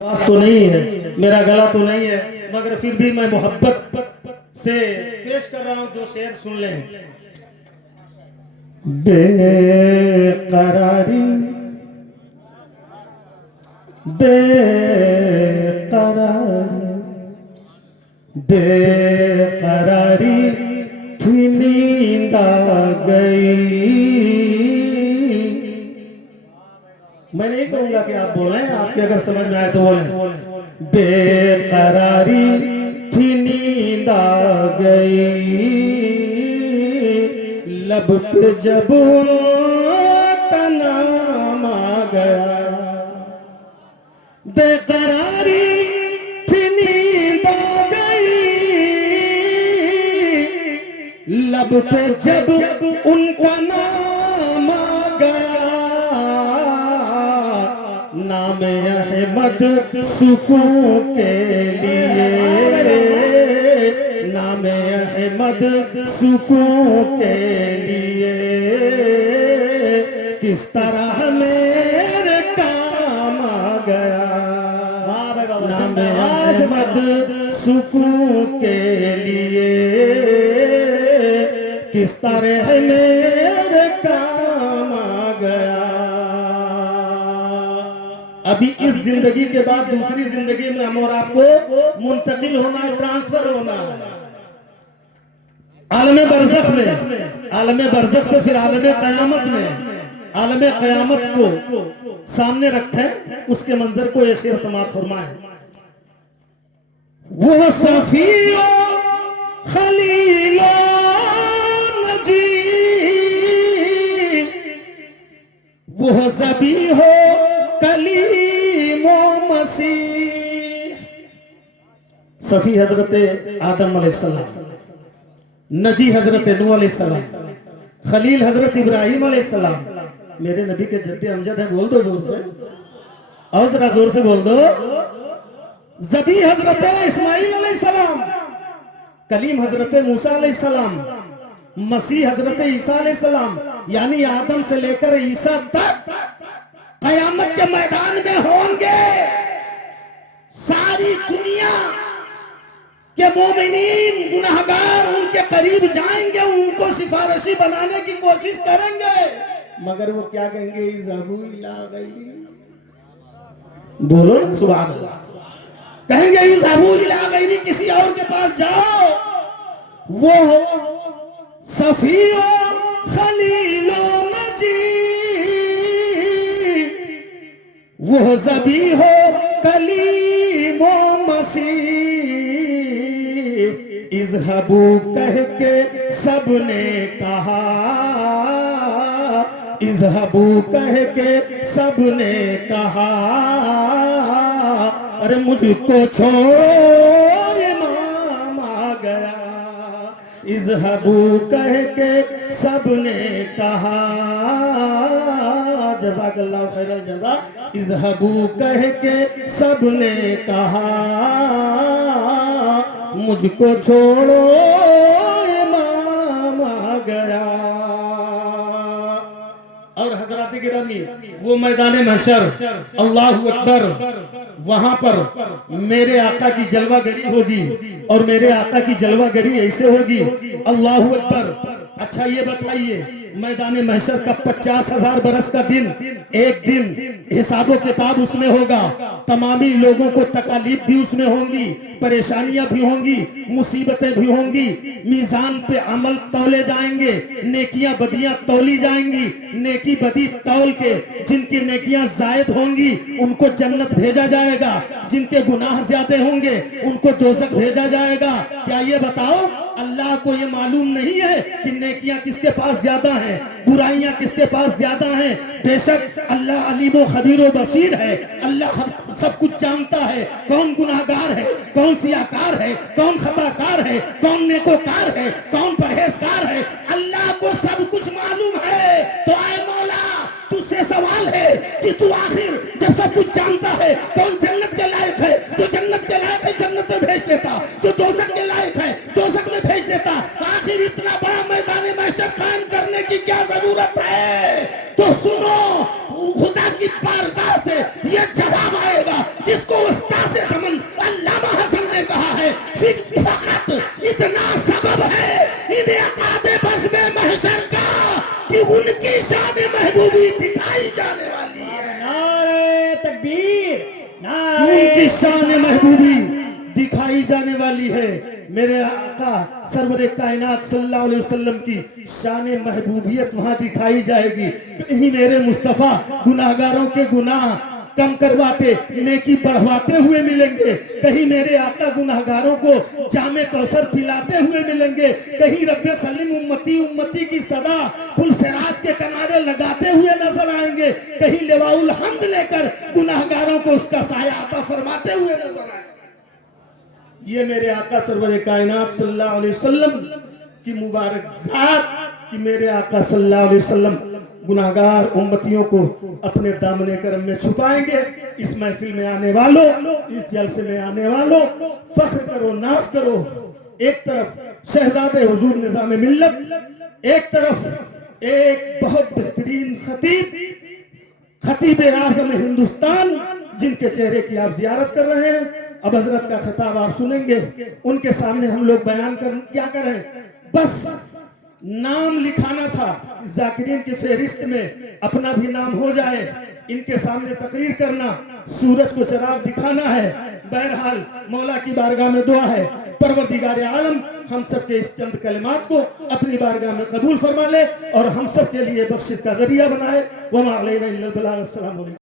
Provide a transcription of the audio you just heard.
आवाज तो नहीं है, मेरा गला तो नहीं है, मगर फिर भी मैं मोहब्बत से पेश कर रहा हूं। दो शेर सुन लें। बेकरारी बेकरारी बेकरारी थी, नींद आ गई। मैं नहीं कहूंगा कि आप बोलें, आपके अगर समझ में आए तो बोलें। बेकरारी थी, नींद आ गई, लब पे जब उनका नाम आ गया। बेकरारी थी, नींद आ गई, लब पे जब उनका नाम आ गया। नाम अहमद सुकून के लिए, नाम अहमद सुकून के लिए, किस तरह मेरे काम आ गया। नाम अहमद सुकून के लिए, किस तरह मेरे काम आ गया। अभी इस जिंदगी के बाद दूसरी जिंदगी में हम और आपको मुंतकिल होना है, ट्रांसफर होना है। आलमे बरज़ख में, आलमे बरज़ख से फिर आलमे क़यामत में, आलमे क़यामत को सामने रखें, उसके मंजर को ये शेर समाअत फरमाए। वो सफियो खलीलो नजी, वो ज़बी हो कलीमो मसीह। सफी हजरत आदम अलैहिस्सलाम, नजी हजरत नूह अलैहिस्सलाम, खलील हजरत इब्राहिम अलैहिस्सलाम। मेरे नबी के जद्दे अमजद है, बोल दो जोर से, और जरा जोर से बोल दो। ज़बी हजरत इस्माइल अलैहिस्सलाम, कलीम हजरत मूसा अलैहिस्सलाम, मसीह हजरत ईसा अलैहिस्सलाम। यानी आदम से लेकर ईसा तक कयामत के मैदान में होंगे। सारी दुनिया के मोमिनीन गुनाहगार उनके करीब जाएंगे, उनको सिफारिशी बनाने की कोशिश करेंगे, मगर वो क्या कहेंगे? इज़हबू इला गैरी। बोलो ना सुभान अल्लाह। कहेंगे इज़हबू इला गैरी, किसी और के पास जाओ। वो सफियो खलीलो नजी, वो ज़बी हो कलीमो मसीह। इज़हबू कह के सबने कहा, इज़हबू कह के सबने कहा, अरे मुझको छोड़ो इमाम आ गया। इज़हबू कह के सबने कहा, जज़ाकल्लाहु खैरल जज़ा। इज़हबू कह के सबने कहा, मुझको छोड़ो इमाम आ गया। और हजरात गिरामी, वो मैदान महशर, अल्लाहु अकबर, वहां पर मेरे आका की जलवागरी होगी, और मेरे आका की जलवागरी ऐसे होगी, अल्लाहु अकबर। अच्छा ये बताइए, मैदान महशर का 50,000 बरस का दिन, एक दिन हिसाबो किताब उसमें होगा, तमामी लोगों को तकालीफ भी उसमें होंगी, परेशानियां भी होंगी, मुसीबतें भी होंगी। मीजान पे अमल तौले जाएंगे, नेकियां बदियां तौली जाएंगी। नेकी बदी तौल के जिनकी नेकियां जायद होंगी उनको जन्नत भेजा जाएगा, जिनके गुनाह ज्यादा होंगे उनको दोज़ख भेजा जाएगा। क्या ये बताओ, अल्लाह को ये मालूम नहीं है कि नेकियां किसके पास ज्यादा हैं, बुराइयां किसके पास ज्यादा हैं? बेशक अल्लाह अलीमो खबीरो बसीर है, अल्लाह सब कुछ जानता है। कौन गुनाहगार है, कौन सियाकार है, कौन खताकार है, कौन नेकोकार है, कौन परहेजगार है, अल्लाह को सब कुछ मालूम है। तो आए मौला, तुझसे सवाल है कि तू आखिर जब सब कुछ जानता है, कौन जन्नत के लायक है? जो जन्नत के लायक है जन्नत में भेज देता, जो दोज़ख के लायक है दोज़ख में भेज देता। आखिर इतना बड़ा मैदान महशर कायम करने की क्या जरूरत है? तो सुनो, खुदा की बारगाह से यह जवाब आएगा जिसको वो से हमन अल्लामा हसन ने कहा है, फकत इतना सबब है इन अकादे बज़्म महशर का कि उनकी शान महबूबी दिखाई जाने वाली है। नारे तकबीर, नारे उनकी शान महबूबी दिखाई जाने वाली है। मेरे आका सरवर कायनात सल्लल्लाहु अलैहि वसल्लम की शान महबूबियत वहां दिखाई जाएगी। कहीं मेरे मुस्तफ़ा गुनाहगारों के गुनाह कम करवाते, नेकी बढ़वाते हुए मिलेंगे, कहीं मेरे आका गुनाहगारों को जामे कौसर पिलाते हुए मिलेंगे, कहीं रब्बे सलीम उम्मती उम्मती की सदा पुल सिरात के किनारे लगाते हुए नजर आएंगे, कहीं लिवाउल हम्द लेकर गुनाहगारों को उसका साया अता फरमाते हुए नजर आएंगे। ये मेरे आका सरवर कायनात सल्लल्लाहु अलैहि वसल्लम की मुबारक ज़ात कि मेरे आका सल्लल्लाहु अलैहि वसल्लम गुनाहगार उम्मतियों को अपने दामने करम में छुपाएंगे। इस महफिल में आने वालों, इस जलसे में आने वालों, फख्र करो, नाज करो। एक तरफ शहजादे हुजूर निज़ाम मिल्लत, एक तरफ एक बहुत बेहतरीन खतीब आज़म हिंदुस्तान, जिनके चेहरे की आप जियारत कर रहे हैं। अब हजरत का खिताब आप सुनेंगे, उनके सामने हम लोग बयान क्या करें, बस नाम लिखाना था, जाकिरीन की फहरिस्त में अपना भी नाम हो जाए, इनके सामने तकरीर करना, सूरज को चिराग दिखाना है। बहरहाल मौला की बारगाह में दुआ है, परवरदिगार आलम हम सब के इस चंद कलिमात को अपनी बारगाह में कबूल फरमा ले और हम सब के लिए बख्शिश का जरिया बनाए। वमा अलैना इल्लल बलाग। अस्सलामु अलैकुम।